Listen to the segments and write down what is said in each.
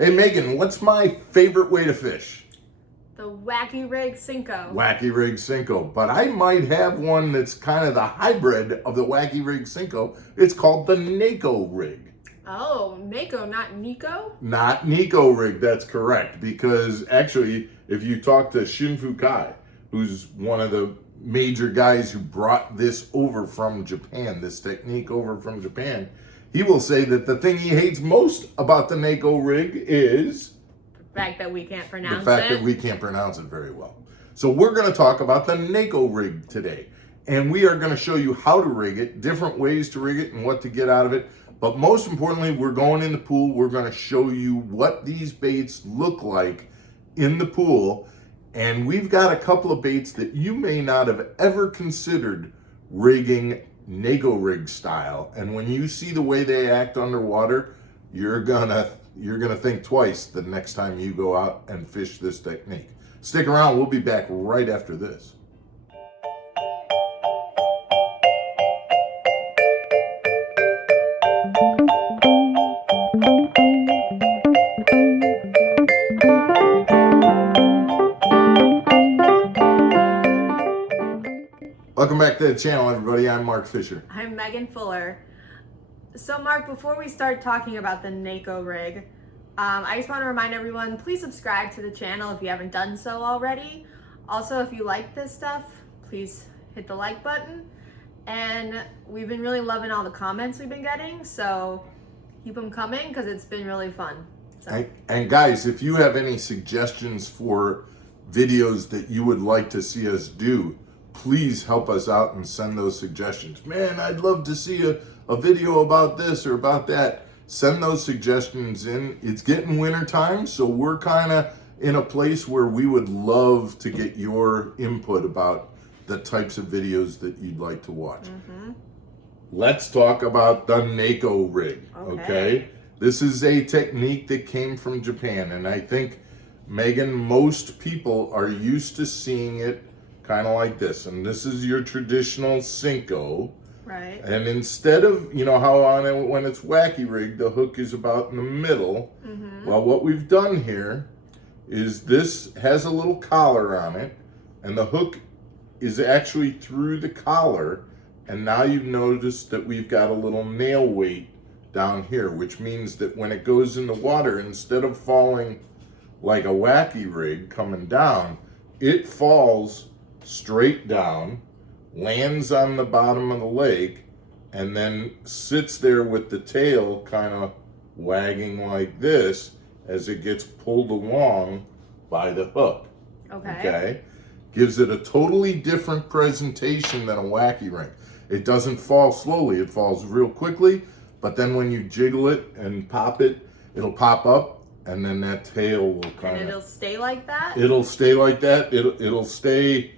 Hey Megan, what's my favorite way to fish? The Wacky Rig Cinco. Wacky Rig Cinco. But I might have one that's kind of the hybrid of the Wacky Rig Cinco. It's called the Neko Rig. Oh, Neko, not Nico? Not Neko Rig, that's correct. Because actually, if you talk to Shinfu Kai, who's one of the major guys who brought this over from Japan, this technique over from Japan, he will say that the thing he hates most about the Neko Rig is The fact that we can't pronounce the fact that we can't pronounce it very well. So we're going to talk about the Neko Rig today. And we are going to show you how to rig it, different ways to rig it, and what to get out of it. But most importantly, we're going in the pool. We're going to show you what these baits look like in the pool. And we've got a couple of baits that you may not have ever considered rigging Neko Rig style. And when you see the way they act underwater, you're gonna think twice the next time you go out and fish this technique. Stick around, we'll be back right after this. Welcome back to the channel, everybody. I'm Mark Fisher. I'm Megan Fuller. So Mark, before we start talking about the Neko Rig, I just want to remind everyone, please subscribe to the channel if you haven't done so already. Also, if you like this stuff, please hit the like button. And we've been really loving all the comments we've been getting, so keep them coming because it's been really fun. So. And guys, if you have any suggestions for videos that you would like to see us do, please help us out and send those suggestions. Man, I'd love to see a video about this or about that. Send those suggestions in. It's getting winter time, so we're kind of in a place where we would love to get your input about the types of videos that you'd like to watch. Mm-hmm. Let's talk about the Neko Rig, okay? This is a technique that came from Japan, and I think, Megan, most people are used to seeing it kind of like this. And this is your traditional Cinco. Right. And instead of, you know, how on it, when it's Wacky Rig, the hook is about in the middle. Mm-hmm. Well, what we've done here is this has a little collar on it, and the hook is actually through the collar. And now you've noticed that we've got a little nail weight down here, which means that when it goes in the water, instead of falling like a Wacky Rig coming down, it falls straight down, lands on the bottom of the lake, and then sits there with the tail kind of wagging like this as it gets pulled along by the hook. Okay? Gives it a totally different presentation than a Wacky Rig. It doesn't fall slowly, it falls real quickly, but then when you jiggle it and pop it, it'll pop up, and then that tail will kind of... And it'll stay like that? It'll stay like that. It'll stay...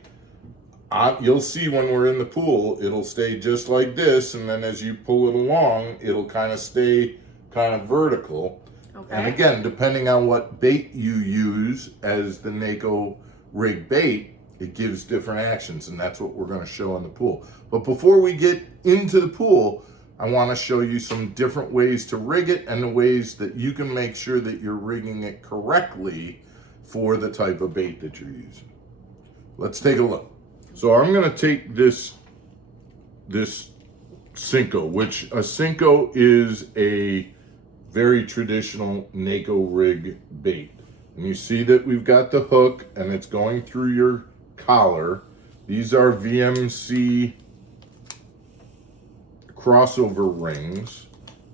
You'll see when we're in the pool, it'll stay just like this, and then as you pull it along, it'll kind of stay kind of vertical. Okay. And again, depending on what bait you use as the Neko Rig bait, it gives different actions, and that's what we're going to show in the pool. But before we get into the pool, I want to show you some different ways to rig it and the ways that you can make sure that you're rigging it correctly for the type of bait that you're using. Let's take a look. So I'm going to take this Cinco, which a Cinco is a very traditional Neko Rig bait. And you see that we've got the hook and it's going through your collar. These are VMC crossover rings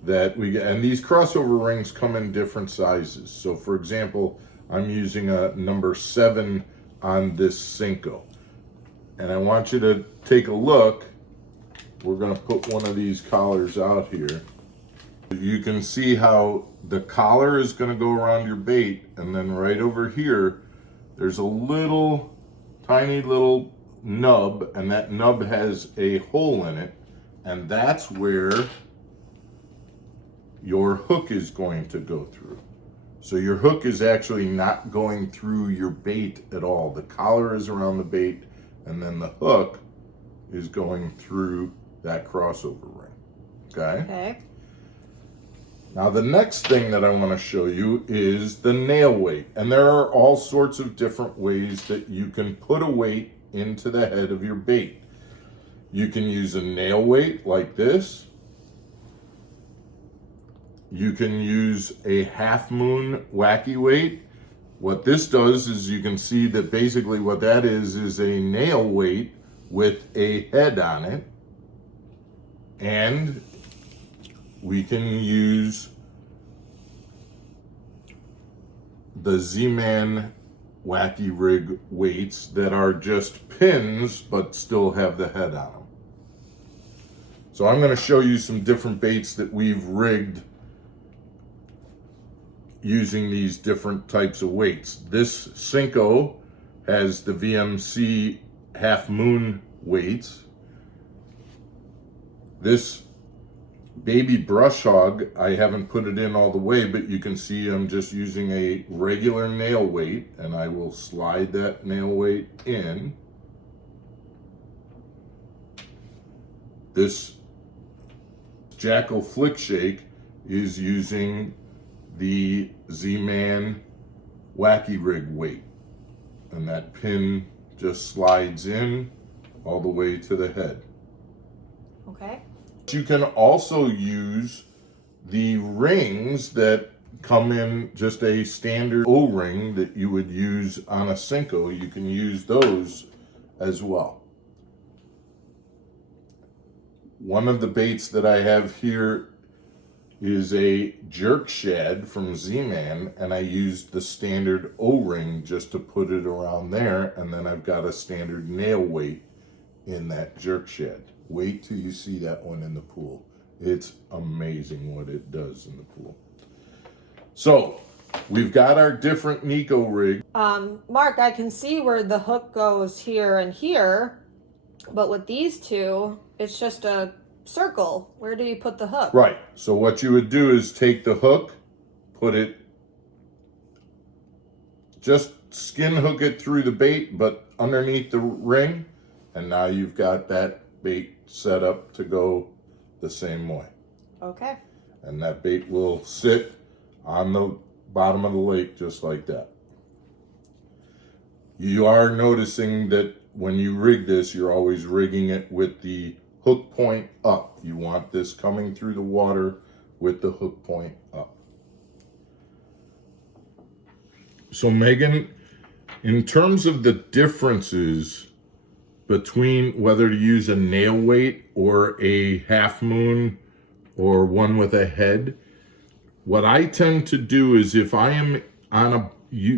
that we get, and these crossover rings come in different sizes. So for example, I'm using a number 7 on this Cinco. And I want you to take a look. We're going to put one of these collars out here. You can see how the collar is going to go around your bait, and then right over here, there's a little, tiny little nub, and that nub has a hole in it, and that's where your hook is going to go through. So your hook is actually not going through your bait at all. The collar is around the bait, and then the hook is going through that crossover ring. Okay? Now the next thing that I want to show you is the nail weight. And there are all sorts of different ways that you can put a weight into the head of your bait. You can use a nail weight like this. You can use a half moon wacky weight. What this does is you can see that basically what that is a nail weight with a head on it. And we can use the Z-Man Wacky Rig weights that are just pins but still have the head on them. So I'm going to show you some different baits that we've rigged using these different types of weights. This Cinco has the VMC half moon weights. This baby brush hog, I haven't put it in all the way, but you can see I'm just using a regular nail weight, and I will slide that nail weight in. This Jackal Flick Shake is using the Z-Man Wacky Rig weight, and that pin just slides in all the way to the head. Okay. You can also use the rings that come in just a standard O-ring that you would use on a Cinco. You can use those as well. One of the baits that I have here is a jerk shad from Z-Man, and I used the standard O-ring just to put it around there, and then I've got a standard nail weight in that jerk shad. Wait till you see that one in the pool. It's amazing what it does in the pool. So we've got our different Neko rig. Mark, I can see where the hook goes here and here, but with these two, it's just a circle. Where do you put the hook? Right. So what you would do is take the hook, put it, just skin hook it through the bait, but underneath the ring, and now you've got that bait set up to go the same way. Okay. And that bait will sit on the bottom of the lake just like that. You are noticing that when you rig this, you're always rigging it with the hook point up. You want this coming through the water with the hook point up. So Megan, in terms of the differences between whether to use a nail weight or a half moon or one with a head, what I tend to do is if I am on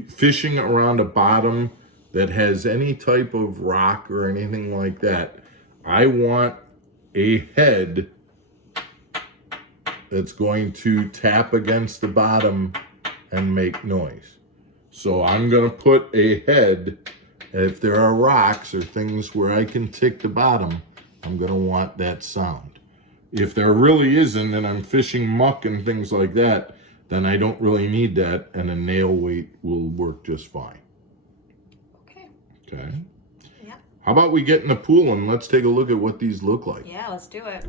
fishing around a bottom that has any type of rock or anything like that, I want a head that's going to tap against the bottom and make noise. So I'm going to put a head. If there are rocks or things where I can tick the bottom, I'm going to want that sound. If there really isn't and I'm fishing muck and things like that, then I don't really need that, and a nail weight will work just fine. Okay. Okay. Yeah. How about we get in the pool and let's take a look at what these look like. Yeah, let's do it.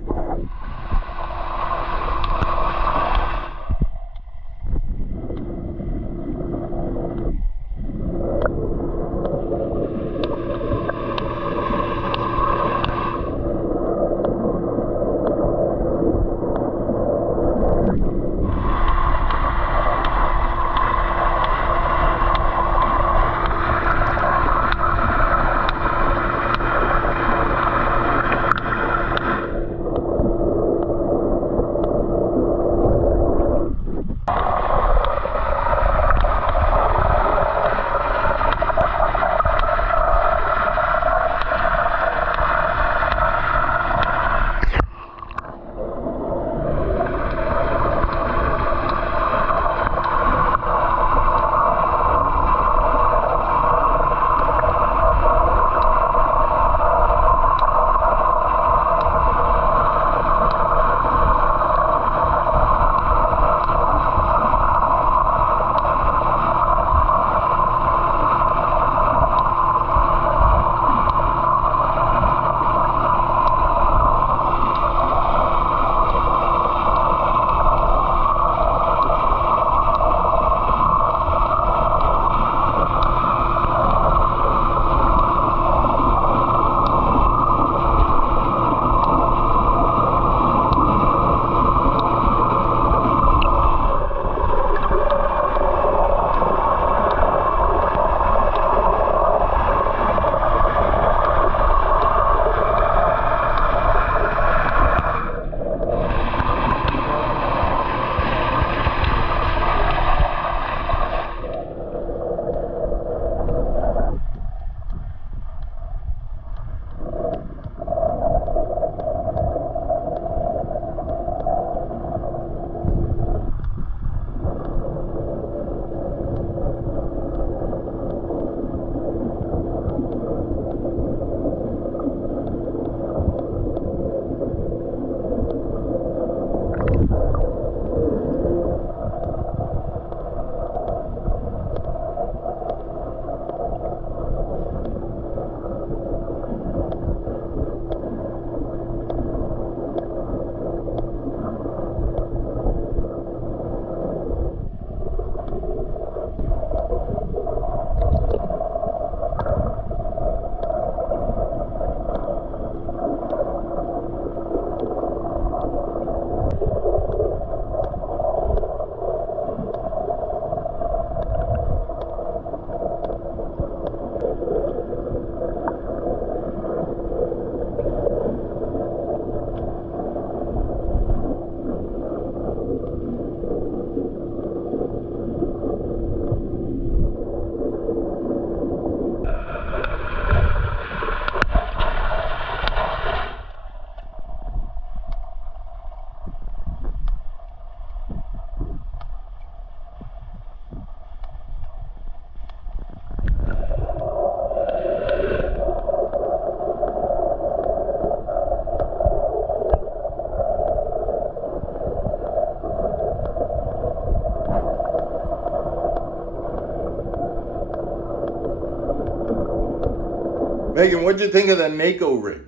Megan, what'd you think of the Neko Rig?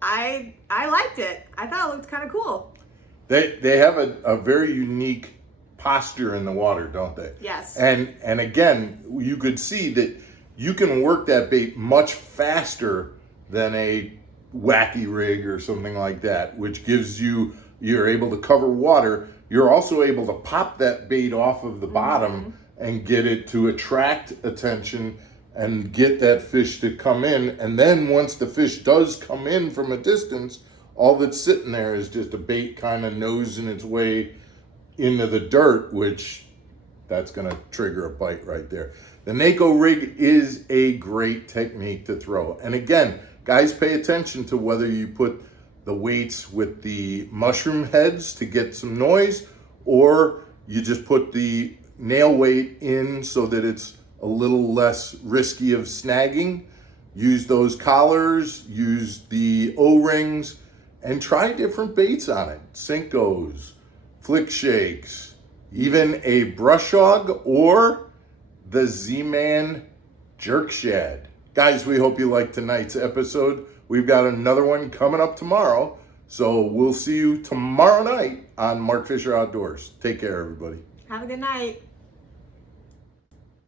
I liked it. I thought it looked kind of cool. They have a very unique posture in the water, don't they? Yes. And again, you could see that you can work that bait much faster than a wacky rig or something like that, which gives you're able to cover water. You're also able to pop that bait off of the bottom and get it to attract attention and get that fish to come in. And then once the fish does come in from a distance, all that's sitting there is just a bait kind of nosing its way into the dirt, which that's going to trigger a bite right there. The Neko Rig is a great technique to throw. And again, guys, pay attention to whether you put the weights with the mushroom heads to get some noise, or you just put the nail weight in so that it's a little less risky of snagging. Use those collars, use the O-rings, and try different baits on it. Sinkos, flick shakes, even a brush hog, or the Z-Man jerk shad. Guys, we hope you liked tonight's episode. We've got another one coming up tomorrow. So we'll see you tomorrow night on Mark Fisher Outdoors. Take care, everybody. Have a good night.